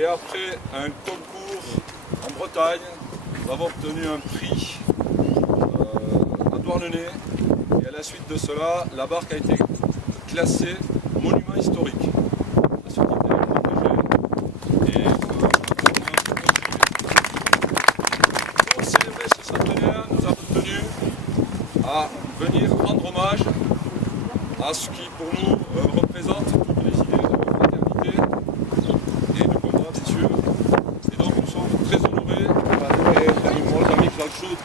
Et après un concours en Bretagne, nous avons obtenu un prix à Douarnenez. Et à la suite de cela, la barque a été classée monument historique. À ce titre, elle est protégée. Et pour célébrer ce centenaire, nous avons tenu à venir rendre hommage à ce qui pour nous représente toutes les idées de fraternité et de combat, bien sûr. Et donc nous sommes très honorés de mon ami Claude Chaude,